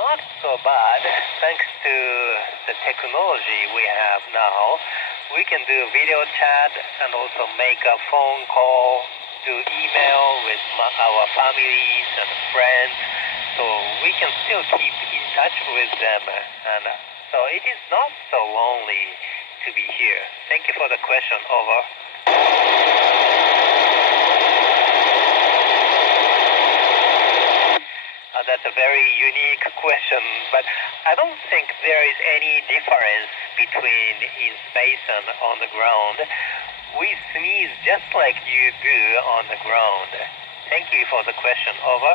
not so bad. Thanks to the technology we have now, we can do video chat and also make a phone call, do email with our families and friends, so we can still keep in touch with them. And so it is not so lonely to be here. Thank you for the question. Over. That's a very unique question, but I don't think there is any difference between in space and on the ground. We sneeze just like you do on the ground. Thank you for the question. Over.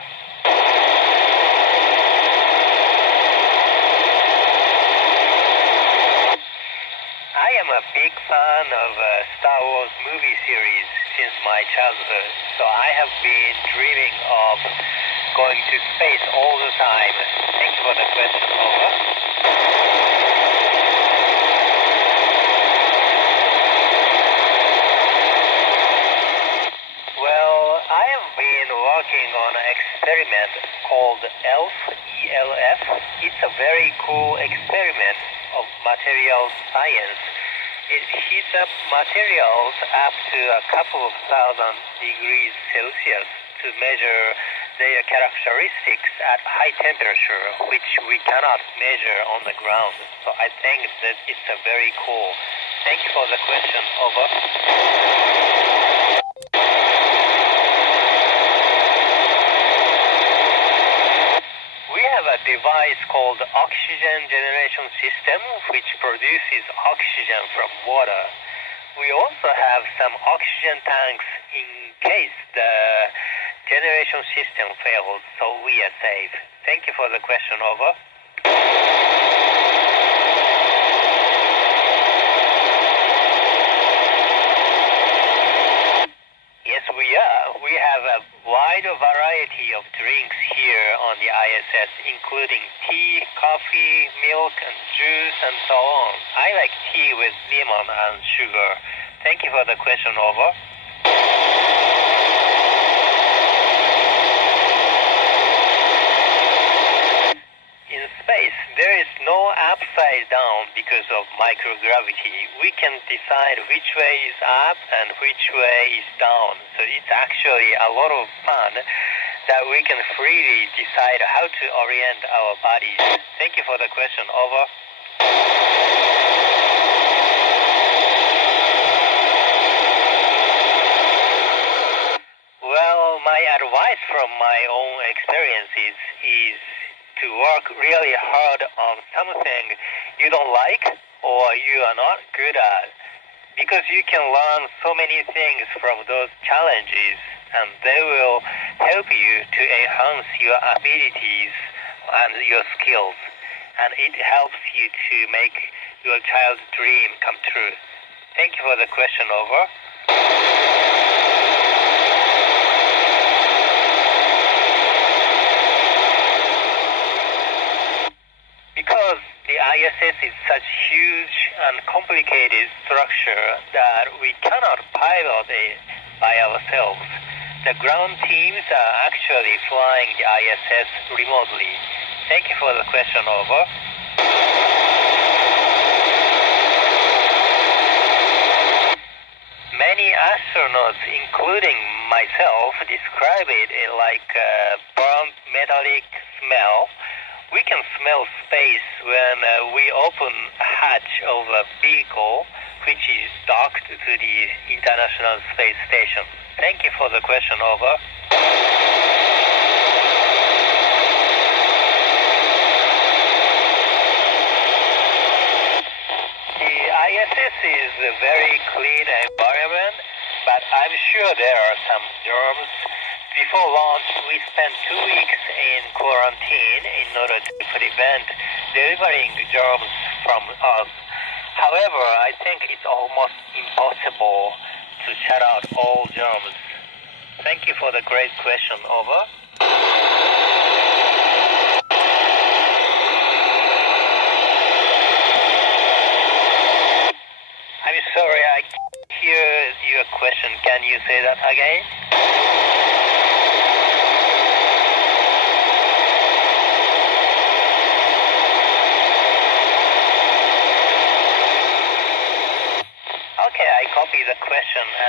I am a big fan of Star Wars movie series since my childhood, so I have been dreaming of going to space all the time. Thank you for the question. Over. Well, I have been working on an experiment called ELF, E-L-F. It's a very cool experiment of material science. It heats up materials up to a couple of thousand degrees Celsius to measure their characteristics at high temperature, which we cannot measure on the ground. So I think that it's a very cool. Thank you for the question. Over. We have a device called oxygen generation system, which produces oxygen from water. We also have some oxygen tanks in case the generation system fails, so we are safe. Thank you for the question. Over. Yes, we are. We have a wide variety of drinks here on the ISS, including tea, coffee, milk, and juice, and so on. I like tea with lemon and sugar. Thank you for the question. Over. In space, there is no upside down because of microgravity. We can decide which way is up and which way is down. So it's actually a lot of fun that we can freely decide how to orient our bodies. Thank you for the question. Over. Well, my advice from my own experiences is to work really hard on something you don't like or you are not good at, because you can learn so many things from those challenges, and they will help you to enhance your abilities and your skills, and it helps you to make your child's dream come true. Thank you for the question. Over. Because the ISS is such huge and complicated structure that we cannot pilot it by ourselves, the ground teams are actually flying the ISS remotely. Thank you for the question. Over. Many astronauts, including myself, describe it like a burnt metallic smell. We can smell space when we open a hatch of a vehicle which is docked to the International Space Station. Thank you for the question. Over. The ISS is a very clean environment, but I'm sure there are some germs. Before launch, we spent 2 weeks in quarantine in order to prevent delivering germs from us. However, I think it's almost impossible to shut out all germs. Thank you for the great question. Over. I'm sorry, I can't hear your question. Can you say that again?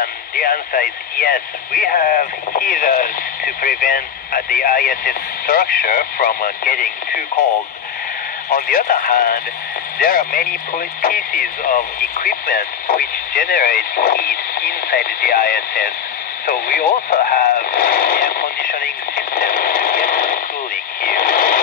And the answer is yes. We have heaters to prevent the ISS structure from getting too cold. On the other hand, there are many pieces of equipment which generate heat inside the ISS. So we also have air conditioning system to get some cooling here.